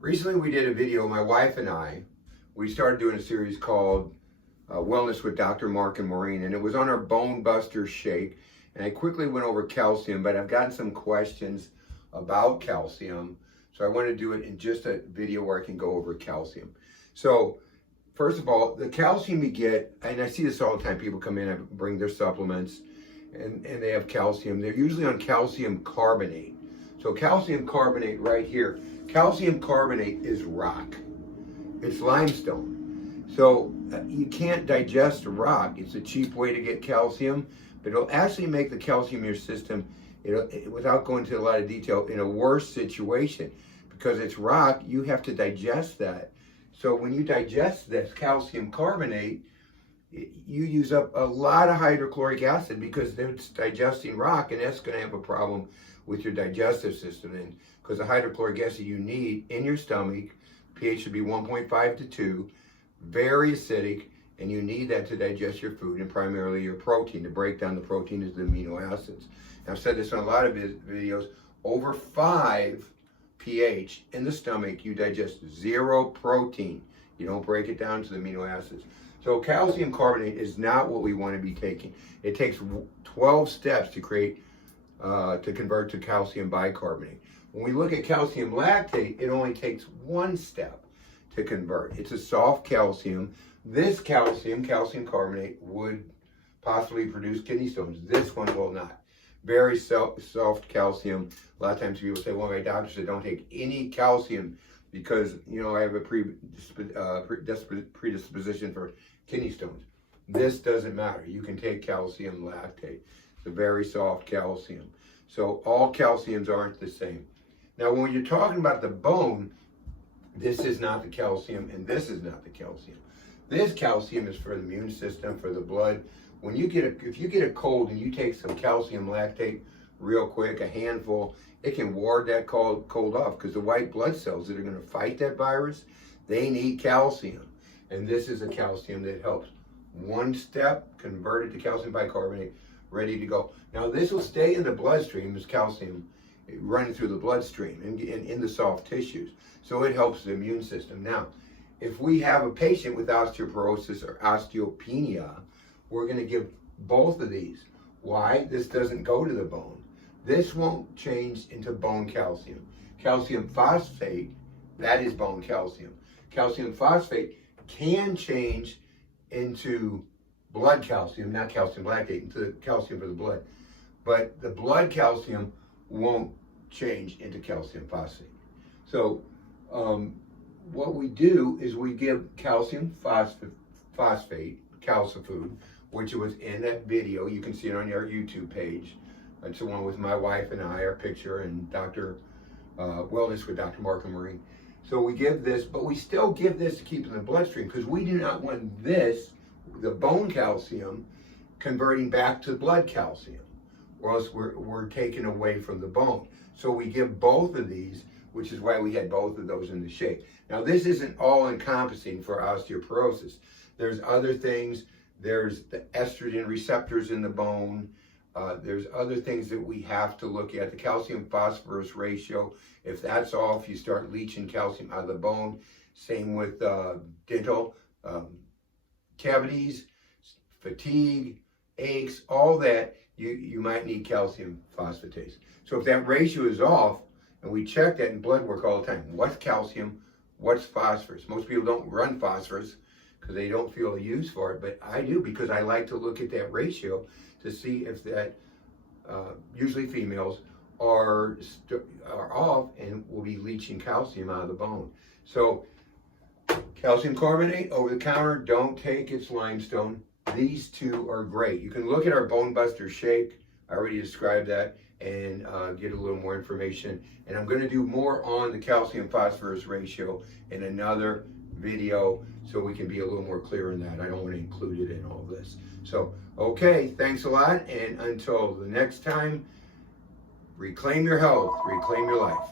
Recently we did a video, my wife and I, we started doing a series called Wellness with Dr. Mark and Maureen, and it was on our Bone Buster Shake. And I quickly went over calcium, but I've gotten some questions about calcium. So I want to do it in just a video where I can go over calcium. So first of all, the calcium you get, and I see this all the time, people come in and bring their supplements and they have calcium. They're usually on calcium carbonate. So calcium carbonate right here, calcium carbonate is rock. It's limestone. So you can't digest rock. It's a cheap way to get calcium, but it'll actually make the calcium in your system, without going into a lot of detail, in a worse situation. Because it's rock, you have to digest that. So when you digest this calcium carbonate, you use up a lot of hydrochloric acid because it's digesting rock, and that's going to have a problem with your digestive system. And because the hydrochloric acid you need in your stomach, pH should be 1.5 to 2, very acidic, and you need that to digest your food and primarily your protein. To break down the protein is the amino acids. And I've said this on a lot of videos, over 5 pH in the stomach, you digest 0 protein. You don't break it down to the amino acids. So calcium carbonate is not what we want to be taking. It takes 12 steps to create, to convert to calcium bicarbonate. When we look at calcium lactate, it only takes 1 step to convert. It's a soft calcium. This calcium carbonate, would possibly produce kidney stones. This one will not. Very soft calcium. A lot of times people say, well, my doctor said don't take any calcium because, you know, I have a predisposition for kidney stones. This doesn't matter. You can take calcium lactate. It's a very soft calcium. So all calciums aren't the same. Now, when you're talking about the bone, this is not the calcium and this is not the calcium. This calcium is for the immune system, for the blood. When you if you get a cold and you take some calcium lactate real quick, a handful, it can ward that cold off, because the white blood cells that are going to fight that virus, they need calcium. And this is a calcium that helps. 1 step, converted to calcium bicarbonate, ready to go. Now this will stay in the bloodstream as calcium running through the bloodstream and in the soft tissues. So it helps the immune system. Now, if we have a patient with osteoporosis or osteopenia, we're going to give both of these. Why? This doesn't go to the bone. This won't change into bone calcium. Calcium phosphate, that is bone calcium. Calcium phosphate can change into blood calcium, not calcium lactate, into calcium for the blood. But the blood calcium won't change into calcium phosphate. So what we do is we give calcium phosphate, Calcifood, which was in that video. You can see it on our YouTube page. It's the one with my wife and I, our picture, and Wellness with Dr. Mark and Maureen. So we give this, but we still give this to keep in the bloodstream, because we do not want this, the bone calcium, converting back to blood calcium, or else we're taken away from the bone. So we give both of these, which is why we had both of those in the shake. Now this isn't all encompassing for osteoporosis. There's other things. There's the estrogen receptors in the bone. There's other things that we have to look at. The calcium phosphorus ratio, if that's off, you start leaching calcium out of the bone. Same with dental cavities, fatigue, aches, all that, you might need calcium phosphatase. So if that ratio is off, and we check that in blood work all the time, what's calcium, what's phosphorus? Most people don't run phosphorus because they don't feel a use for it, but I do, because I like to look at that ratio to see if that, usually females, are off and will be leaching calcium out of the bone. So calcium carbonate, over the counter, don't take, it's limestone. These two are great. You can look at our Bone Buster Shake. I already described that, and get a little more information. And I'm going to do more on the calcium phosphorus ratio in another video, so we can be a little more clear in that. I don't want to include it in all this. So, okay, thanks a lot, and until the next time, reclaim your health, reclaim your life.